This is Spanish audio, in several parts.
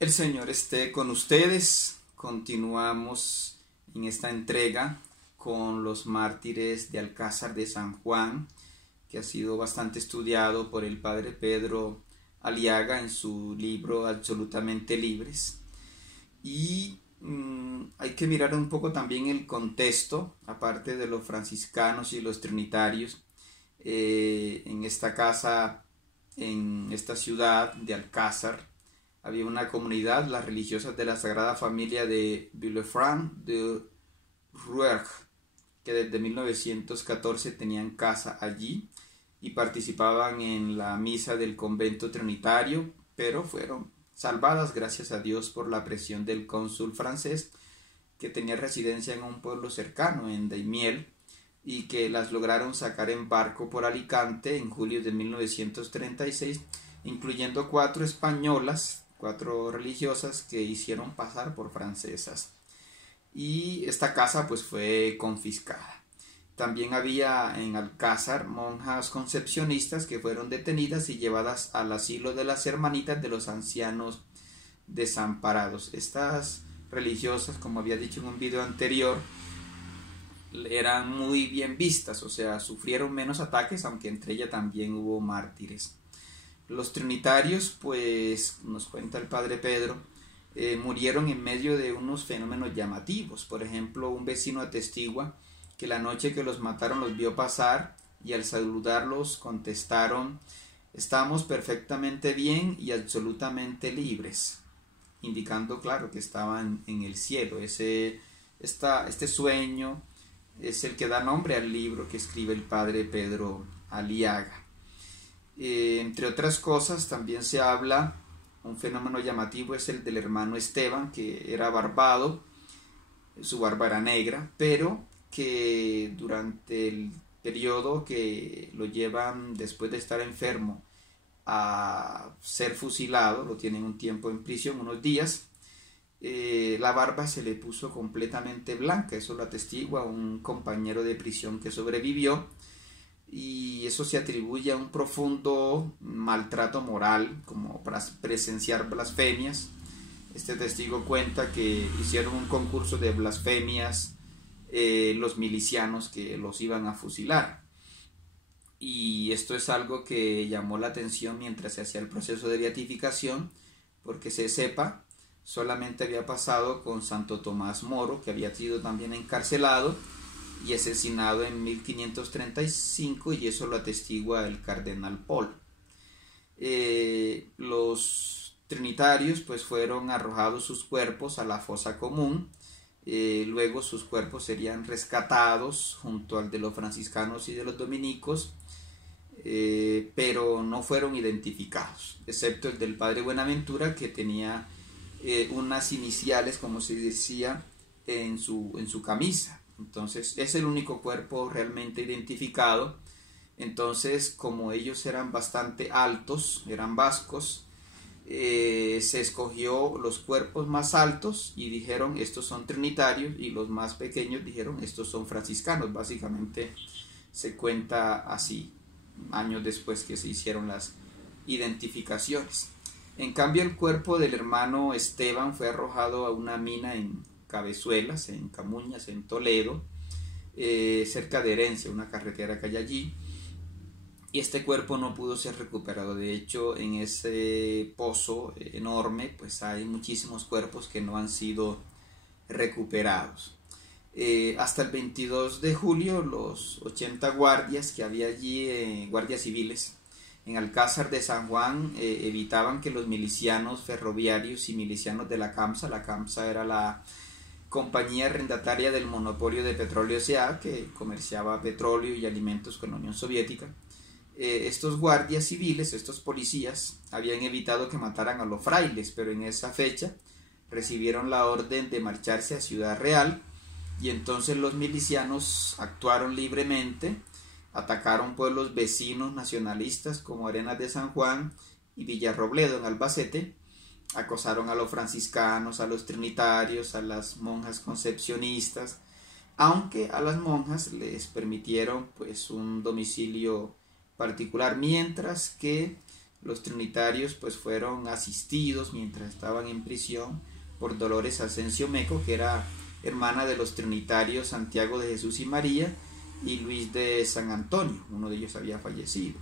El Señor esté con ustedes. Continuamos en esta entrega con los mártires de Alcázar de San Juan, que ha sido bastante estudiado por el padre Pedro Aliaga en su libro Absolutamente Libres. Y hay que mirar un poco también el contexto, aparte de los franciscanos y los trinitarios, en esta casa, en esta ciudad de Alcázar, había una comunidad, las religiosas de la Sagrada Familia de Villefranche de Rouergue, que desde 1914 tenían casa allí y participaban en la misa del convento trinitario, pero fueron salvadas gracias a Dios por la presión del cónsul francés, que tenía residencia en un pueblo cercano, en Daimiel, y que las lograron sacar en barco por Alicante en julio de 1936, incluyendo 4 españolas, 4 religiosas que hicieron pasar por francesas. Y esta casa pues fue confiscada. También había en Alcázar monjas concepcionistas que fueron detenidas y llevadas al asilo de las hermanitas de los ancianos desamparados. Estas religiosas, como había dicho en un video anterior, eran muy bien vistas, o sea, sufrieron menos ataques, aunque entre ellas también hubo mártires. Los trinitarios, pues, nos cuenta el padre Pedro, murieron en medio de unos fenómenos llamativos. Por ejemplo, un vecino atestigua que la noche que los mataron los vio pasar y al saludarlos contestaron: estamos perfectamente bien y absolutamente libres, indicando, claro, que estaban en el cielo. Este sueño es el que da nombre al libro que escribe el padre Pedro Aliaga. Entre otras cosas, también se habla, un fenómeno llamativo es el del hermano Esteban, que era barbado, su barba era negra, pero que durante el periodo que lo llevan después de estar enfermo a ser fusilado, lo tienen un tiempo en prisión, unos días, la barba se le puso completamente blanca. Eso lo atestigua un compañero de prisión que sobrevivió, y eso se atribuye a un profundo maltrato moral, como para presenciar blasfemias. Este testigo cuenta que hicieron un concurso de blasfemias los milicianos que los iban a fusilar, y esto es algo que llamó la atención mientras se hacía el proceso de beatificación, porque se sepa, solamente había pasado con Santo Tomás Moro, que había sido también encarcelado y asesinado en 1535, y eso lo atestigua el cardenal Paul. Los trinitarios pues fueron arrojados sus cuerpos a la fosa común. Luego sus cuerpos serían rescatados junto al de los franciscanos y de los dominicos, pero no fueron identificados, excepto el del padre Buenaventura, que tenía unas iniciales, como se decía, en su camisa. Entonces es el único cuerpo realmente identificado. Entonces, como ellos eran bastante altos, eran vascos, se escogió los cuerpos más altos y dijeron estos son trinitarios, y los más pequeños dijeron estos son franciscanos. Básicamente se cuenta así, años después que se hicieron las identificaciones. En cambio, el cuerpo del hermano Esteban fue arrojado a una mina en Cabezuelas, en Camuñas, en Toledo, cerca de Herencia, una carretera que hay allí, y este cuerpo no pudo ser recuperado. De hecho, en ese pozo enorme pues hay muchísimos cuerpos que no han sido recuperados. Hasta el 22 de julio los 80 guardias que había allí, guardias civiles en Alcázar de San Juan, evitaban que los milicianos ferroviarios y milicianos de la CAMSA era la compañía arrendataria del monopolio de Petróleo S.A., que comerciaba petróleo y alimentos con la Unión Soviética. Estos guardias civiles, estos policías, habían evitado que mataran a los frailes, pero en esa fecha recibieron la orden de marcharse a Ciudad Real, y entonces los milicianos actuaron libremente, atacaron pueblos vecinos nacionalistas como Arenas de San Juan y Villarrobledo en Albacete, acosaron a los franciscanos, a los trinitarios, a las monjas concepcionistas, aunque a las monjas les permitieron pues un domicilio particular, mientras que Los trinitarios pues fueron asistidos mientras estaban en prisión por Dolores Asensio Meco, que era hermana de los trinitarios Santiago de Jesús y María y Luis de San Antonio. Uno de ellos había fallecido.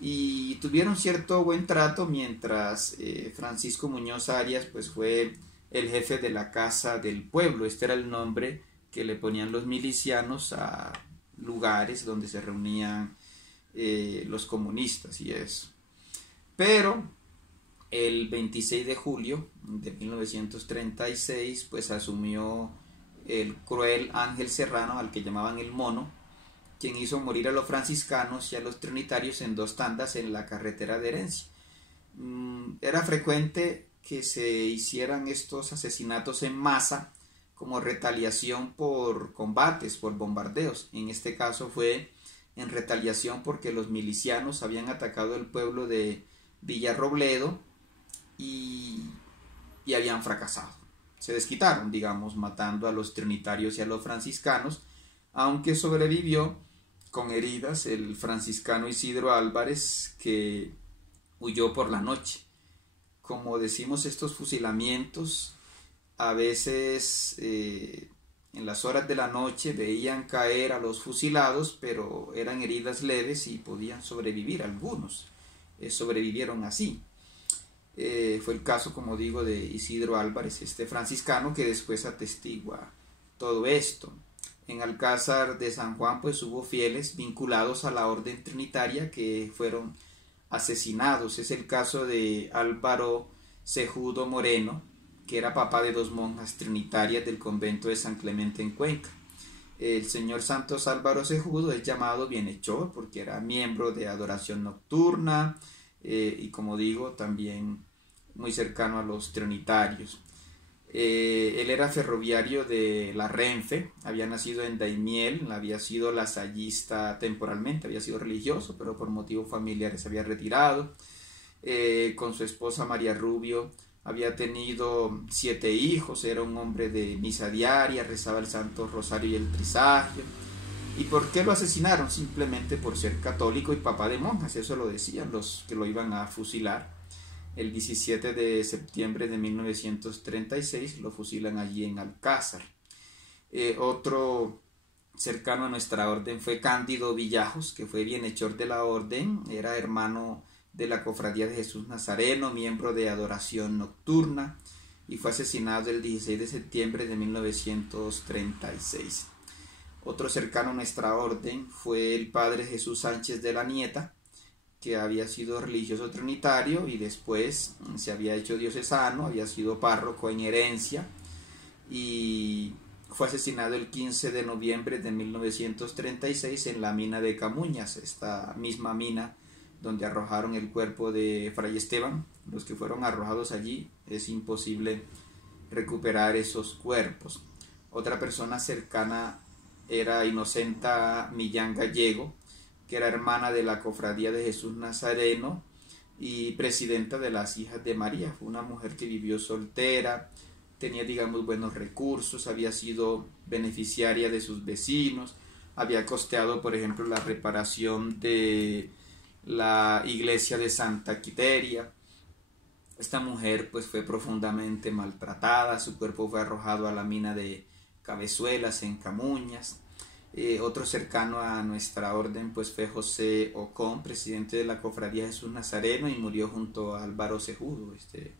Y tuvieron cierto buen trato mientras Francisco Muñoz Arias pues fue el jefe de la Casa del Pueblo. Este era el nombre que le ponían los milicianos a lugares donde se reunían los comunistas y eso. Pero el 26 de julio de 1936 pues asumió el cruel Ángel Serrano, al que llamaban el Mono, quien hizo morir a los franciscanos y a los trinitarios en 2 tandas en la carretera de Herencia. Era frecuente que se hicieran estos asesinatos en masa como retaliación por combates, por bombardeos. En este caso fue en retaliación porque los milicianos habían atacado el pueblo de Villarrobledo y habían fracasado. Se desquitaron, digamos, matando a los trinitarios y a los franciscanos, aunque sobrevivió con heridas el franciscano Isidro Álvarez, que huyó por la noche. Como decimos, estos fusilamientos a veces en las horas de la noche veían caer a los fusilados, pero eran heridas leves y podían sobrevivir algunos. Sobrevivieron así. Fue el caso, como digo, de Isidro Álvarez, este franciscano, que después atestigua todo esto. En Alcázar de San Juan pues hubo fieles vinculados a la orden trinitaria que fueron asesinados. Es el caso de Álvaro Cejudo Moreno, que era papá de 2 monjas trinitarias del convento de San Clemente en Cuenca. El señor Santos Álvaro Cejudo es llamado bienhechor porque era miembro de adoración nocturna y, como digo, también muy cercano a los trinitarios. Él era ferroviario de la Renfe, había nacido en Daimiel, había sido lasallista temporalmente, había sido religioso, pero por motivos familiares se había retirado. Con su esposa María Rubio había tenido 7 hijos, era un hombre de misa diaria, rezaba el Santo Rosario y el Trisagio. ¿Y por qué lo asesinaron? Simplemente por ser católico y papá de monjas, eso lo decían los que lo iban a fusilar. El 17 de septiembre de 1936 lo fusilan allí en Alcázar. Otro cercano a nuestra orden fue Cándido Villajos, que fue bienhechor de la orden, era hermano de la Cofradía de Jesús Nazareno, miembro de adoración nocturna, y fue asesinado el 16 de septiembre de 1936. Otro cercano a nuestra orden fue el padre Jesús Sánchez de la Nieta, que había sido religioso trinitario y después se había hecho diocesano, había sido párroco en Herencia y fue asesinado el 15 de noviembre de 1936 en la mina de Camuñas, esta misma mina donde arrojaron el cuerpo de Fray Esteban. Los que fueron arrojados allí, es imposible recuperar esos cuerpos. Otra persona cercana era Inocenta Millán Gallego, que era hermana de la Cofradía de Jesús Nazareno y presidenta de las Hijas de María. Fue una mujer que vivió soltera, tenía, digamos, buenos recursos, había sido beneficiaria de sus vecinos, había costeado, por ejemplo, la reparación de la iglesia de Santa Quiteria. Esta mujer pues fue profundamente maltratada, su cuerpo fue arrojado a la mina de Cabezuelas en Camuñas. Otro cercano a nuestra orden pues fue José Ocón, presidente de la Cofradía Jesús Nazareno, y murió junto a Álvaro Cejudo, este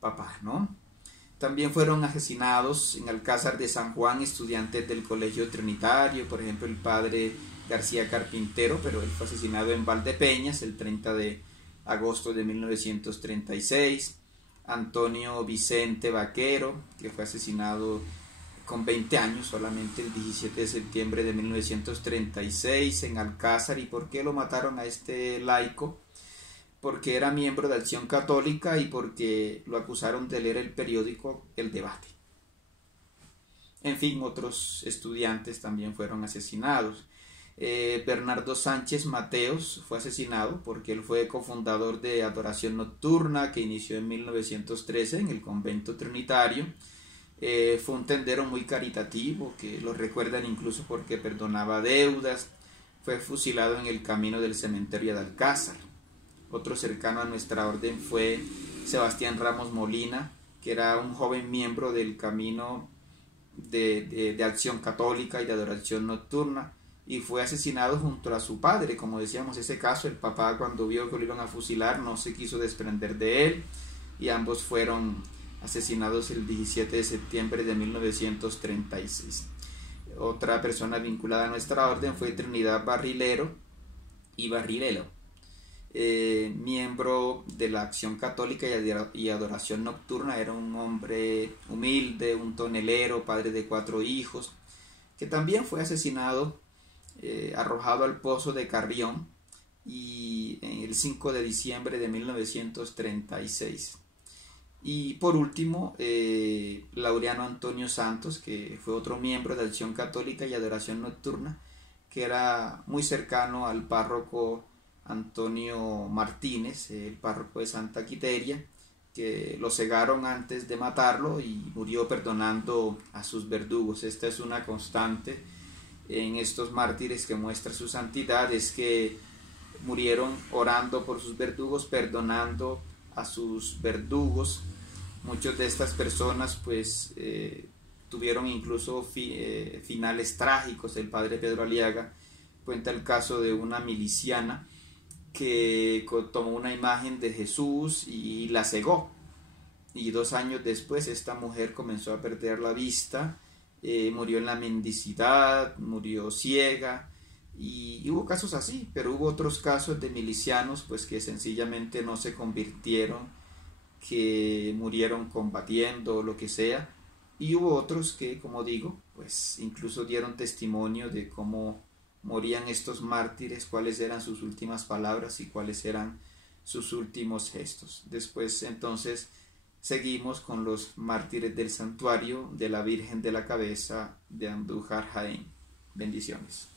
papá, ¿no? También fueron asesinados en Alcázar de San Juan estudiantes del Colegio Trinitario, por ejemplo el padre García Carpintero, pero él fue asesinado en Valdepeñas el 30 de agosto de 1936, Antonio Vicente Vaquero, que fue asesinado con 20 años solamente el 17 de septiembre de 1936 en Alcázar. ¿Y por qué lo mataron a este laico? Porque era miembro de Acción Católica y porque lo acusaron de leer el periódico El Debate. En fin, otros estudiantes también fueron asesinados. Bernardo Sánchez Mateos fue asesinado porque él fue cofundador de Adoración Nocturna, que inició en 1913 en el convento trinitario. Fue un tendero muy caritativo, que lo recuerdan incluso porque perdonaba deudas. Fue fusilado en el camino del cementerio de Alcázar. Otro cercano a nuestra orden fue Sebastián Ramos Molina, que era un joven miembro del Camino de Acción Católica y de Adoración Nocturna, y fue asesinado junto a su padre. Como decíamos, ese caso, el papá, cuando vio que lo iban a fusilar, no se quiso desprender de él, y ambos fueron asesinados el 17 de septiembre de 1936. Otra persona vinculada a nuestra orden fue Trinidad Barrilero y Barrilelo, miembro de la Acción Católica y Adoración Nocturna. Era un hombre humilde, un tonelero, padre de 4 hijos, que también fue asesinado, arrojado al pozo de Carrión, y en el 5 de diciembre de 1936. Y por último, Laureano Antonio Santos, que fue otro miembro de Acción Católica y Adoración Nocturna, que era muy cercano al párroco Antonio Martínez, el párroco de Santa Quiteria, que lo cegaron antes de matarlo y murió perdonando a sus verdugos. Esta es una constante en estos mártires que muestra su santidad, es que murieron orando por sus verdugos, perdonando a sus verdugos. Muchas de estas personas pues tuvieron incluso finales trágicos. El padre Pedro Aliaga cuenta el caso de una miliciana que tomó una imagen de Jesús y la cegó, y 2 años después esta mujer comenzó a perder la vista, murió en la mendicidad, murió ciega. Y hubo casos así, pero hubo otros casos de milicianos pues que sencillamente no se convirtieron, que murieron combatiendo o lo que sea, y hubo otros que, como digo, pues incluso dieron testimonio de cómo morían estos mártires, cuáles eran sus últimas palabras y cuáles eran sus últimos gestos. Después entonces seguimos con los mártires del santuario de la Virgen de la Cabeza de Andújar, Jaén. Bendiciones.